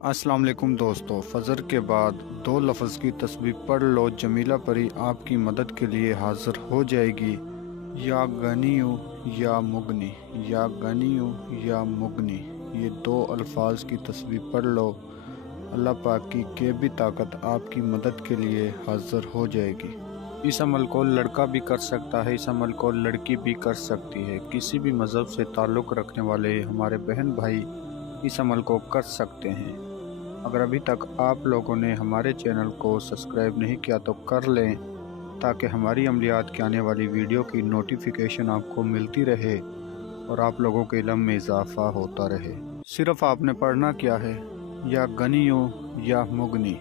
अस्सलाम वालेकुम दोस्तों, फ़जर के बाद दो लफ्ज़ की तस्बीह पढ़ लो, जमीला परी आपकी मदद के लिए हाज़िर हो जाएगी। या गनियो या मुगनी, या गनियो या मुगनी, ये दो अल्फाज की तस्बीह पढ़ लो। अल्लाह पाक की गैबी ताकत आपकी मदद के लिए हाज़िर हो जाएगी। इस अमल को लड़का भी कर सकता है, इस अमल को लड़की भी कर सकती है। किसी भी मज़हब से ताल्लुक़ रखने वाले हमारे बहन भाई इस अमल को कर सकते हैं। अगर अभी तक आप लोगों ने हमारे चैनल को सब्सक्राइब नहीं किया तो कर लें, ताकि हमारी अमलियात की आने वाली वीडियो की नोटिफिकेशन आपको मिलती रहे और आप लोगों के इल्म में इजाफ़ा होता रहे। सिर्फ़ आपने पढ़ना क्या है, या गनियो या मुगनी।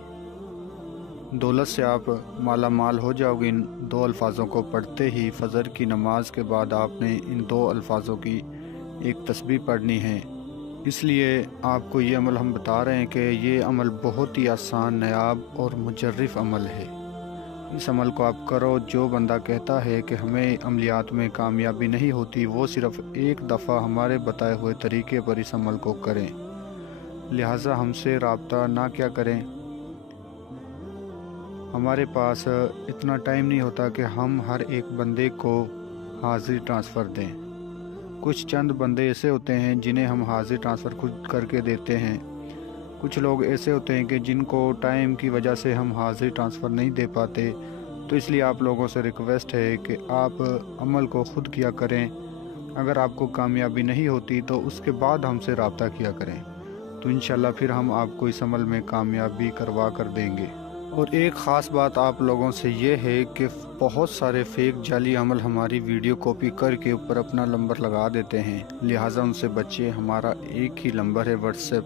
दौलत से आप माला माल हो जाओगे। इन दो अल्फाजों को पढ़ते ही फ़जर की नमाज के बाद आपने इन दो अल्फाजों की एक तस्बीह पढ़नी है। इसलिए आपको ये अमल हम बता रहे हैं कि ये अमल बहुत ही आसान, नायाब और मुजर्रिफ अमल है। इस अमल को आप करो। जो बंदा कहता है कि हमें अमलियात में कामयाबी नहीं होती, वो सिर्फ़ एक दफ़ा हमारे बताए हुए तरीके पर इस अमल को करें। लिहाजा हमसे रब्ता ना क्या करें। हमारे पास इतना टाइम नहीं होता कि हम हर एक बंदे को हाज़िरी ट्रांसफ़र दें। कुछ चंद बंदे ऐसे होते हैं जिन्हें हम हाज़िरी ट्रांसफ़र खुद करके देते हैं। कुछ लोग ऐसे होते हैं कि जिनको टाइम की वजह से हम हाज़िरी ट्रांसफ़र नहीं दे पाते। तो इसलिए आप लोगों से रिक्वेस्ट है कि आप अमल को ख़ुद किया करें। अगर आपको कामयाबी नहीं होती तो उसके बाद हमसे रब्ता किया करें, तो इंशाल्लाह फिर हम आपको इस अमल में कामयाबी करवा कर देंगे। और एक ख़ास बात आप लोगों से ये है कि बहुत सारे फेक जाली अमल हमारी वीडियो कॉपी करके ऊपर अपना नंबर लगा देते हैं, लिहाजा उनसे बचिए। हमारा एक ही नंबर है व्हाट्सएप,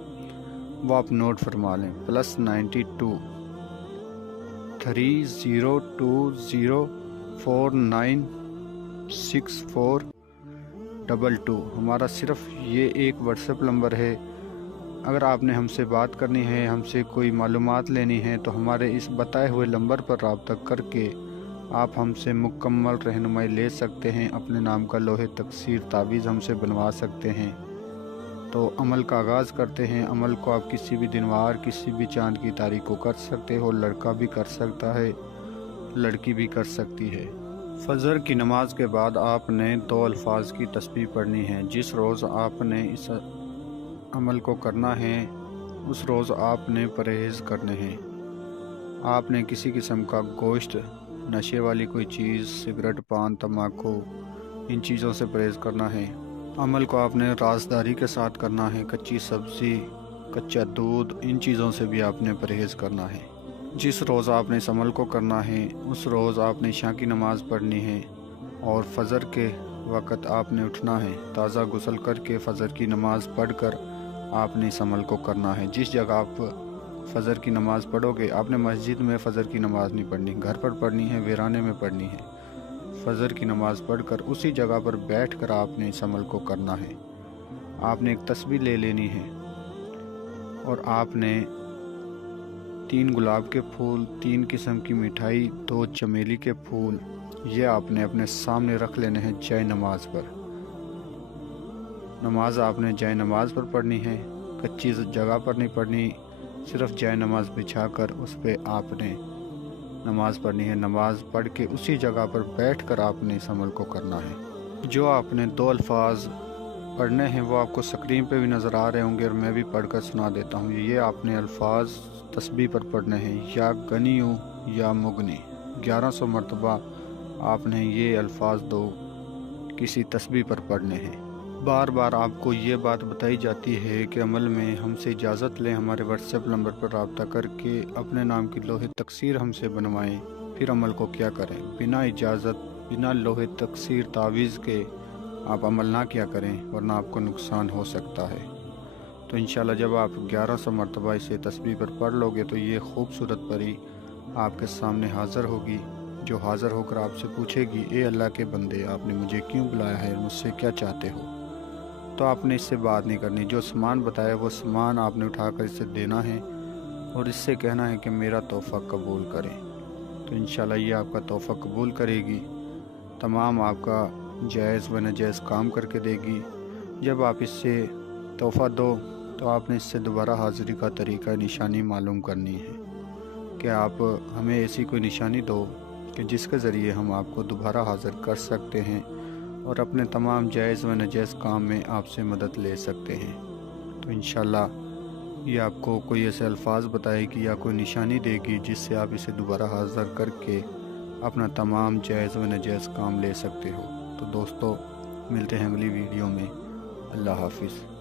वो आप नोट फरमा लें, +92 3020496422। हमारा सिर्फ़ ये एक व्हाट्सएप नंबर है। अगर आपने हमसे बात करनी है, हमसे कोई मालूमात लेनी है, तो हमारे इस बताए हुए नंबर पर रब्ता करके आप हमसे मुकम्मल रहनुमाई ले सकते हैं। अपने नाम का लोहे तकसीर तावीज़ हमसे बनवा सकते हैं। तो अमल का आगाज़ करते हैं। अमल को आप किसी भी दिनवार, किसी भी चाँद की तारीख को कर सकते हो। लड़का भी कर सकता है, लड़की भी कर सकती है। फ़जर की नमाज के बाद आपने दो अल्फाज की तस्बीह पढ़नी है। जिस रोज़ आपने इस अमल को करना है, उस रोज़ आपने परहेज़ करने हैं। आपने किसी किस्म का गोश्त, नशे वाली कोई चीज़, सिगरेट, पान, तम्बाकू, इन चीज़ों से परहेज़ करना है। अमल को आपने राज़दारी के साथ करना है। कच्ची सब्ज़ी, कच्चा दूध, इन चीज़ों से भी आपने परहेज़ करना है। जिस रोज़ आपने इस अमल को करना है, उस रोज़ आपने इशा की नमाज़ पढ़नी है और फ़जर के वक़्त आपने उठना है। ताज़ा गुस्ल करके फ़जर की नमाज़ पढ़कर आपने इस अमल को करना है। जिस जगह आप फ़जर की नमाज़ पढ़ोगे, आपने मस्जिद में फ़जर की नमाज़ नहीं पढ़नी, घर पर पढ़नी है, वीराने में पढ़नी है। फ़जर की नमाज़ पढ़कर उसी जगह पर बैठकर आपने इस अमल को करना है। आपने एक तस्बीह ले लेनी है और आपने 3 गुलाब के फूल, 3 किस्म की मिठाई, 2 चमेली के फूल, ये आपने अपने सामने रख लेने हैं जय नमाज पर। नमाज आपने जय नमाज पर पढ़नी है, कच्ची जगह पर नहीं पढ़नी। सिर्फ़ जय नमाज बिछा कर उस पर आपने नमाज पढ़नी है। नमाज पढ़ के उसी जगह पर बैठकर आपने इस अमल को करना है। जो आपने दो अल्फाज पढ़ने हैं वो आपको स्क्रीन पे भी नज़र आ रहे होंगे और मैं भी पढ़कर सुना देता हूँ। ये आपने अल्फाज तस्बीह पर पढ़ने हैं, या गनियो या मुगनी। 1100 मरतबा आपने ये अल्फाज दो किसी तस्बीह पर पढ़ने हैं। बार बार आपको ये बात बताई जाती है कि अमल में हमसे इजाज़त लें, हमारे व्हाट्सएप नंबर पर रब्ता करके अपने नाम की लोहे तकसीर हमसे बनवाएं, फिर अमल को क्या करें। बिना इजाज़त, बिना लोहे तकसीर तावीज़ के आप अमल ना किया करें, वरना आपको नुकसान हो सकता है। तो इंशाल्लाह जब आप 1100 मरतबा इसे तस्बीह पर पढ़ लोगे तो ये खूबसूरत परी आपके सामने हाज़िर होगी, जो हाज़िर होकर आपसे पूछेगी, ए अल्लाह के बंदे, आपने मुझे क्यों बुलाया है, मुझसे क्या चाहते हो। तो आपने इससे बात नहीं करनी। जो सामान बताया वो सामान आपने उठाकर इसे देना है और इससे कहना है कि मेरा तोहफ़ा कबूल करें। तो इंशाल्लाह ये आपका तोहफ़ा कबूल करेगी, तमाम आपका जायज़ व नाजायज़ काम करके देगी। जब आप इससे तोहफ़ा दो تو آپ نے اس سے دوبارہ حاضری کا طریقہ نشانی معلوم کرنی ہے کہ آپ ہمیں ایسی کوئی نشانی دو کہ جس کے ذریعے ہم آپ کو دوبارہ حاضر کر سکتے ہیں اور اپنے تمام جائز و ناجائز کام میں آپ سے مدد لے سکتے ہیں۔ تو انشاءاللہ یہ آپ کو کوئی ایسے الفاظ بتائے گی یا کوئی نشانی دے گی جس سے آپ اسے دوبارہ حاضر کر کے اپنا تمام جائز و ناجائز کام لے سکتے ہو۔ تو دوستو، ملتے ہیں اگلی ویڈیو میں۔ اللہ حافظ۔